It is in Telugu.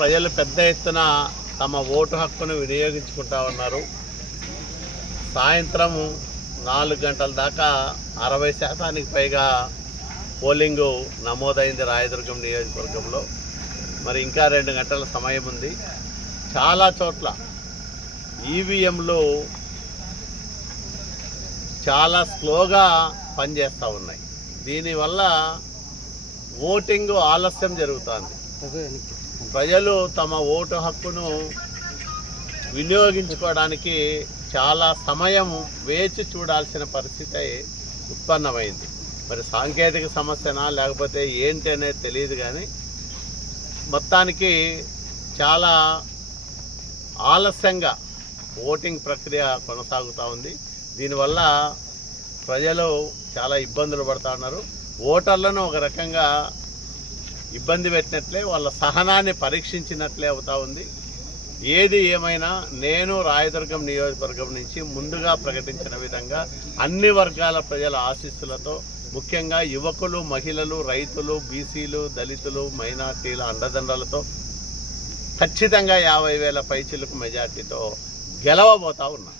ప్రజలు పెద్ద ఎత్తున తమ ఓటు హక్కును వినియోగించుకుంటా ఉన్నారు. సాయంత్రం నాలుగు గంటల దాకా అరవై శాతానికి పైగా పోలింగు నమోదైంది రాయదుర్గం నియోజకవర్గంలో. మరి ఇంకా రెండు గంటల సమయం ఉంది. చాలా చోట్ల ఈవీఎంలు చాలా స్లోగా పనిచేస్తూ ఉన్నాయి. దీనివల్ల ఓటింగ్ ఆలస్యం జరుగుతుంది. ప్రజలు తమ ఓటు హక్కును వినియోగించుకోవడానికి చాలా సమయం వేచి చూడాల్సిన పరిస్థితి ఉత్పన్నమైంది. మరి సాంకేతిక సమస్యనా లేకపోతే ఏంటి అనేది తెలియదు కానీ మొత్తానికి చాలా ఆలస్యంగా ఓటింగ్ ప్రక్రియ కొనసాగుతూ ఉంది. దీనివల్ల ప్రజలు చాలా ఇబ్బందులు పడుతూ ఉన్నారు. ఓటర్లను ఒక రకంగా ఇబ్బంది పెట్టినట్లే వాళ్ళ సహనాన్ని పరీక్షించినట్లే అవుతా ఉంది. ఏది ఏమైనా నేను రాయదుర్గం నియోజకవర్గం నుంచి ముందుగా ప్రకటించిన విధంగా అన్ని వర్గాల ప్రజల ఆశీస్సులతో ముఖ్యంగా యువకులు మహిళలు రైతులు బీసీలు దళితులు మైనార్టీల అండదండలతో ఖచ్చితంగా యాభై వేల పైచిలకు మెజార్టీతో గెలవబోతా ఉన్నా.